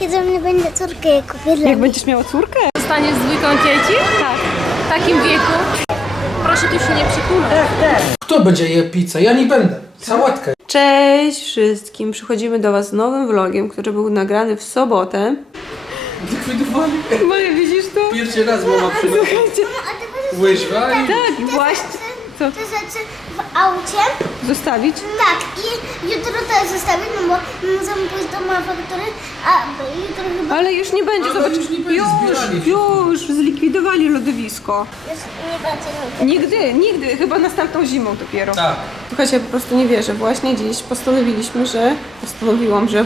Kiedy mnie będzie córkę, kupię dla Jak mnie. będziesz miała córkę? Zostaniesz z dwójką dzieci? Tak. W takim wieku? Proszę tu się nie przytulać. Kto będzie je pizzę? Ja nie będę. Sałatkę. Cześć wszystkim! Przychodzimy do Was z nowym vlogiem, który był nagrany w sobotę. Zlikwidowali. Maja, widzisz to? Pierwszy raz mama przynosiła łyżwa i... Tak, właśnie. Co? Te rzeczy w aucie. Zostawić? Tak, i jutro też zostawię, no bo możemy pójść do manufaktury, a jutro chyba Ale już nie będzie, Ale zobacz. już nie będzie, zbierali już, już zlikwidowali lodowisko. już nie będzie nigdy. Nigdy, nigdy, chyba następną zimą dopiero. Tak. Słuchajcie, ja po prostu nie wierzę. Właśnie dziś postanowiliśmy, że postanowiłam, że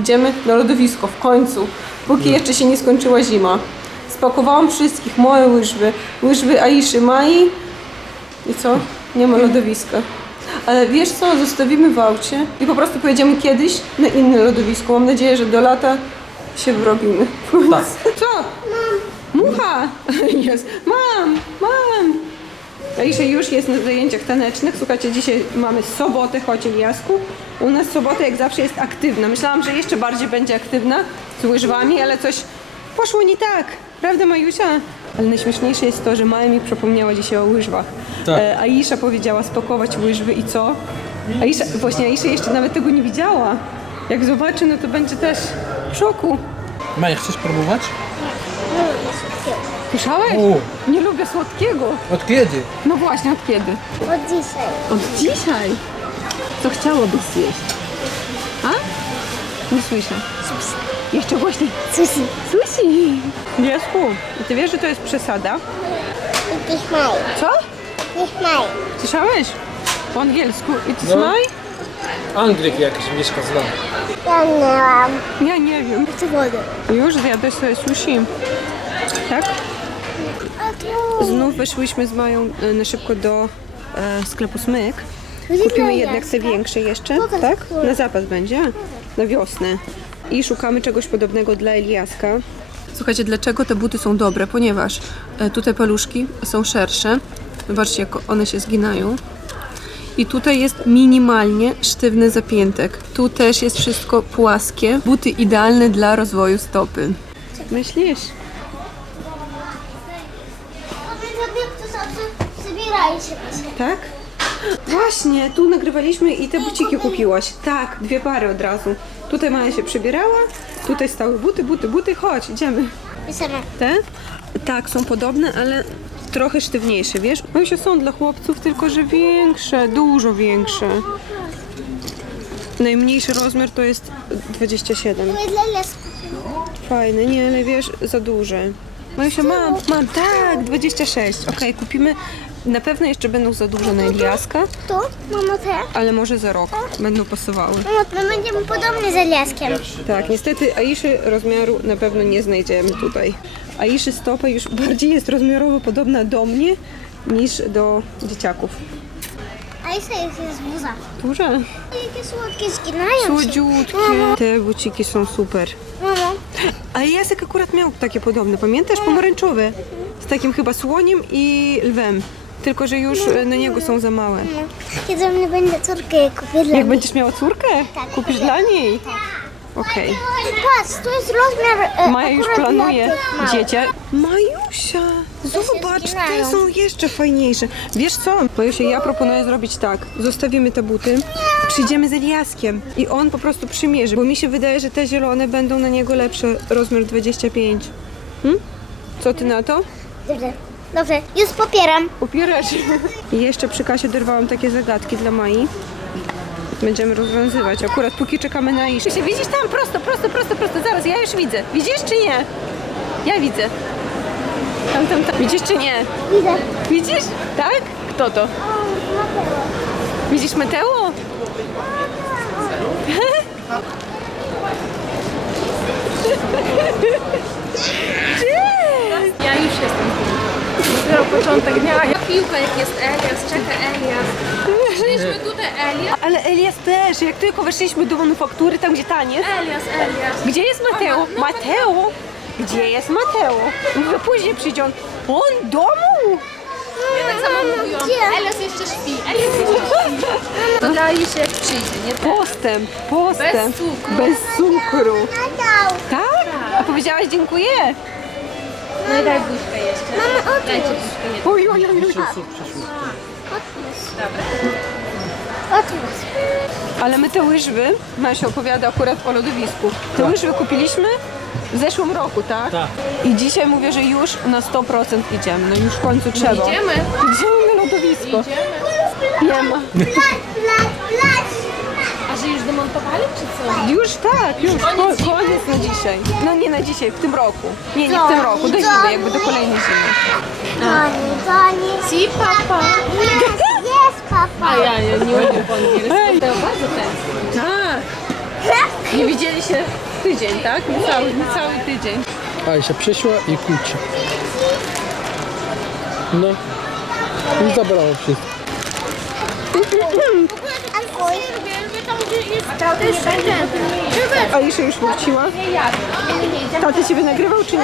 idziemy na lodowisko w końcu, póki jeszcze się nie skończyła zima. Spakowałam wszystkich, moje łyżwy, łyżwy Aiszy, Mai i co? Nie ma lodowiska. Ale wiesz co, zostawimy w aucie i po prostu pojedziemy kiedyś na inne lodowisko. Mam nadzieję, że do lata się wyrobimy. Tak. Co? Mucha! Jest. Mam! Mam! Aisza już jest na zajęciach tanecznych. Słuchajcie, dzisiaj mamy sobotę, chodź Eliasku. U nas sobota jak zawsze jest aktywna. Myślałam, że jeszcze bardziej będzie aktywna z łyżwami, ale coś poszło nie tak. Prawda, Majusia? Ale najśmieszniejsze jest to, że Maja mi przypomniała dzisiaj o łyżwach. Tak. E, Aisza powiedziała spakować łyżwy i co? Aisza, właśnie Aisza jeszcze nawet tego nie widziała. Jak zobaczy, no to będzie też w szoku. Maja, chcesz próbować? Słyszałeś? U. Nie lubię słodkiego. Od kiedy? No właśnie, od kiedy? Od dzisiaj. Od dzisiaj? Co chciałabyś zjeść? A? Nie słyszę. Jeszcze głośniej. Sushi. Sushi! Jasku, ty wiesz, że to jest przesada? Niech maj. Co? Niech maj. Słyszałeś? Po angielsku. I to No. smaj? Anglik jakiś mieszka z nami. Ja nie mam. Ja nie wiem. Chcę wodę. Już zjadłeś sobie sushi. Tak? A tu. Znów weszłyśmy z Mają e, na szybko do e, sklepu Smyk. Kupimy jednak te większe jeszcze, tak? Na zapas będzie, na wiosnę. I szukamy czegoś podobnego dla Eliaska. Słuchajcie, dlaczego te buty są dobre? Ponieważ e, tutaj paluszki są szersze. Zobaczcie, jak one się zginają. I tutaj jest minimalnie sztywny zapiętek. Tu też jest wszystko płaskie. Buty idealne dla rozwoju stopy. Myślisz? Tak? Właśnie, tu nagrywaliśmy i te buciki kupiłaś. Tak, dwie pary od razu. Tutaj Maja się przebierała, tutaj stały buty, buty, buty, chodź, idziemy. Te? Tak, są podobne, ale trochę sztywniejsze, wiesz? One się są dla chłopców, tylko że większe, dużo większe. Najmniejszy rozmiar to jest 27. To jest dla les. Fajne, nie, ale wiesz, za duże. Majusia, mam, mam, tak, 26. Okej, kupimy, na pewno jeszcze będą za duże na Eliaska. Tu? Mamo te? Ale może za rok będą pasowały. Mamo, my będziemy podobni z Eliaskiem. Tak, niestety Aiszy rozmiaru na pewno nie znajdziemy tutaj. Aiszy stopa już bardziej jest rozmiarowo podobna do mnie niż do dzieciaków. A jeszcze jest jest buza. Duże, Jakie słodkie zginają się. słodziutkie. Te buciki są super. Mamo, A Jasek akurat miał takie podobne, pamiętasz? Pomarańczowe. Z takim chyba słoniem i lwem. Tylko, że już e, na niego są za małe. kiedy mnie będzie córkę, ja kupię dla Jak będziesz miała córkę? Tak. Kupisz dla niej? Okej. Patrz, to jest rozmiar e, Maja już akurat planuje dla tych małych. dziecię. Majusia, zobacz, te zginają. są jeszcze fajniejsze. Wiesz co? Majusia, ja proponuję zrobić tak. Zostawimy te buty, przyjdziemy z Eliaskiem i on po prostu przymierzy, bo mi się wydaje, że te zielone będą na niego lepsze, rozmiar 25. Hm? Co ty na to? Dobrze, dobrze, już popieram. Upierasz. I jeszcze przy kasie dorwałam takie zagadki dla Mai. Będziemy rozwiązywać. Akurat póki czekamy na iść. Widzisz tam prosto, prosto, prosto, prosto. Zaraz, ja już widzę. Widzisz czy nie? Ja widzę. Tam, tam, tam. Widzisz czy nie? Widzę. Widzisz? Tak? Kto to? Widzisz Mateo? Ja już jestem. Dopiero początek dnia. Ja piłka jak jest Elias, czeka Elias. Przyszliśmy tutaj Elias. Ale Elias też. Jak tylko weszliśmy do manufaktury, tam gdzie taniec. Elias, Elias. Gdzie jest Mateo? no Mateo? Gdzie jest Mateo? Mówię, później przyjdzie on. On w domu? Ja tak samo mówiłam. Elias jeszcze śpi. Elias jeszcze śpi. Aliszy jak przyjdzie, nie? Postęp, postęp. Bez cukru. Bez cukru. Tak? Powiedziałaś dziękuję? No i daj buźkę jeszcze. Mama, Dajcie otwórz. buźkę jedną. Oj, oj, oj, oj. Otwórz. Ale my te łyżwy, Masia opowiada akurat o lodowisku. Te łyżwy kupiliśmy w zeszłym roku, tak? Tak. I dzisiaj mówię, że już na 100% idziemy. No już w końcu trzeba. Idziemy. Idziemy na lodowisko. Idziemy. Nie ma. Że już demontowali, czy co? Już tak, już. Ko- Koniec koniec na dzisiaj. No nie na dzisiaj, w tym roku. Nie, nie w tym roku, do zimy, jakby do kolejnej zimy. Toni, Toni. Si, papa. Jest, jest, papa. A ja nie, nie umiem po angielsku. To bardzo tęsknię. Tak. Nie widzieli się tydzień, tak? Niecały, niecały tydzień. A, się przesiła i kurczę. No. I zabrało wszystko. To jest wszędzie. Aisza już wróciła. Tata ciebie nagrywał czy nie?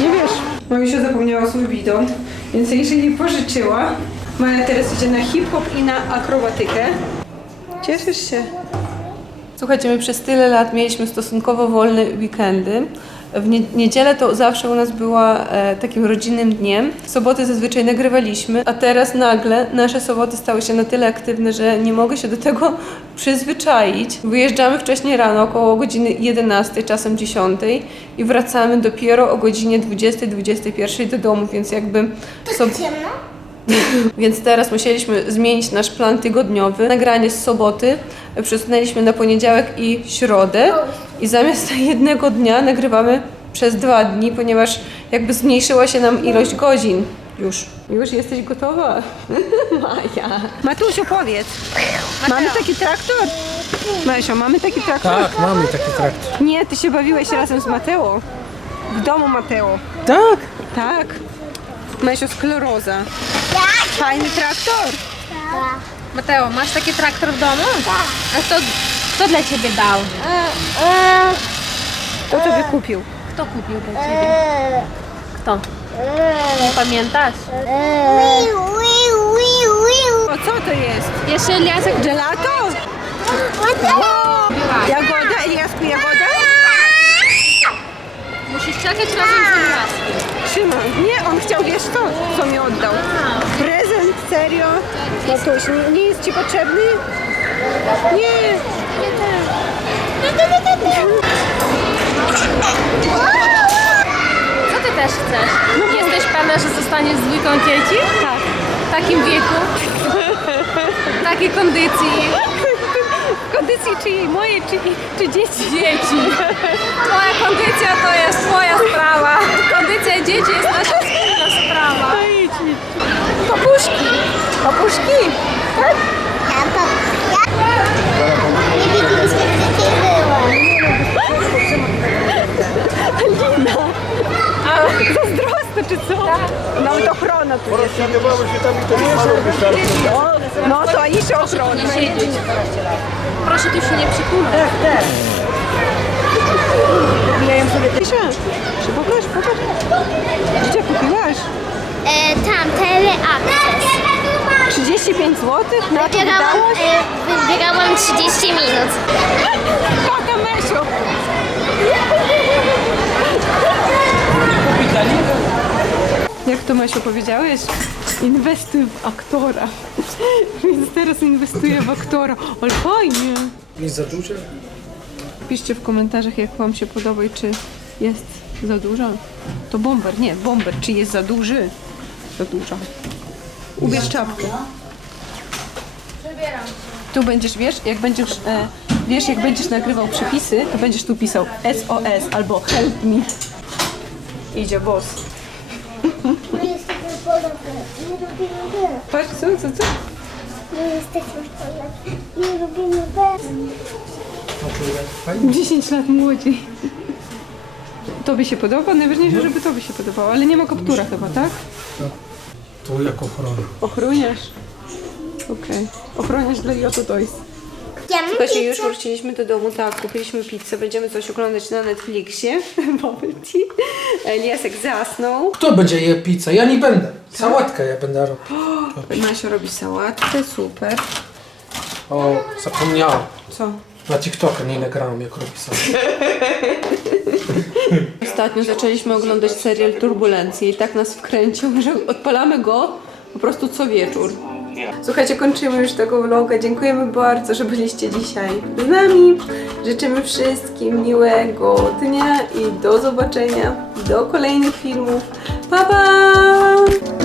Nie wiesz. Mamisia zapomniała swój bidon, więc jej pożyczyła. Maja teraz idzie na hip-hop i na akrobatykę. Cieszysz się? Słuchajcie, my przez tyle lat mieliśmy stosunkowo wolne weekendy. W nie- niedzielę to zawsze u nas była e, takim rodzinnym dniem. W soboty zazwyczaj nagrywaliśmy, a teraz nagle nasze soboty stały się na tyle aktywne, że nie mogę się do tego przyzwyczaić. Wyjeżdżamy wcześniej rano, około godziny 11, czasem 10 i wracamy dopiero o godzinie 20-21 do domu, więc jakby sob- Ciemno? więc teraz musieliśmy zmienić nasz plan tygodniowy. Nagranie z soboty przesunęliśmy na poniedziałek i środę i zamiast jednego dnia nagrywamy przez dwa dni, ponieważ jakby zmniejszyła się nam ilość godzin. Już. Już jesteś gotowa? Maja. Matusiu, powiedz. Mamy taki traktor? Majusiu, mamy taki traktor? Tak, mamy taki traktor. Nie, ty się bawiłeś razem z Mateo. W domu Mateo. Tak? Tak. Majusiu, skleroza. Fajny traktor. Mateo, masz taki traktor w domu? Tak. A kto, kto dla ciebie dał? Kto tobie kupił? Kto kupił dla ciebie? Kto? Nie pamiętasz? O co to jest? Jeszcze Eliasek Gelato? Jagoda? Eliasku, jagoda? Musisz czekać razem z Eliaskiem. Trzymaj. Nie, on chciał, wiesz co, co mi oddał? Prezent, serio? Matuś, nie, nie jest ci potrzebny? Nie. Co ty też chcesz? Jesteś pewna, że zostaniesz dwójką dzieci? Tak. W takim wieku? W takiej kondycji? Kondycji czyjej? Mojej czy, czy dzieci? Dzieci. Twoja kondycja to jest twoja sprawa. Kondycja dzieci jest nasza wspólna sprawa. Papuszki. Papuszki. Tak? Ja to... Ja... Nie widzieliście, gdzie ty była. Zazdrosna czy co? Nawet ochrona tu jest. No, no to ochrona. Nie siedzieć. Proszę tu się nie przytulać. Pobijają sobie Aisza, pokaż, pokaż. Gdzie 35 zł? Na to Wybierałam, wydałaś? e, wybierałam 30 minut. Tata Mesio. Jak to Mesio powiedziałeś? Inwestuj w aktora. Więc teraz inwestuję w aktora. Ale fajnie. Nie za duże? Piszcie w komentarzach, jak Wam się podoba i czy jest za dużo. To bomber, nie, bomber. Czy jest za duży? Za dużo. Ubierz czapkę. Tu będziesz, wiesz, jak będziesz, e, wiesz, jak będziesz nagrywał przepisy, to będziesz tu pisał SOS albo Help me. Idzie boss. My jesteśmy. Nie lubimy B. Patrz, co, co, co? My jesteśmy. Nie lubimy B. 10 lat młodziej. Tobie się podoba? Najważniejsze, żeby tobie się podobało, ale nie ma kaptura chyba, tak? To jako ochrona. Ochroniarz. Okej. Ochroniarz dla Joto Toys. Ja mam Słuchajcie, już pizzę. wróciliśmy do domu, tak, kupiliśmy pizzę, będziemy coś oglądać na Netflixie. Bubble tea. Eliasek zasnął. Kto będzie je pizzę? Ja nie będę. Sałatkę ja będę robił. Masia robi sałatkę, super. O, zapomniałem. Co? Na TikToka nie nagrałem jak robi sałatkę. ostatnio zaczęliśmy oglądać serial Turbulencje i tak nas wkręcił, że odpalamy go po prostu co wieczór. Słuchajcie, kończymy już tego vloga. Dziękujemy bardzo, że byliście dzisiaj z nami. Życzymy wszystkim miłego dnia i do zobaczenia do kolejnych filmów. Pa, pa!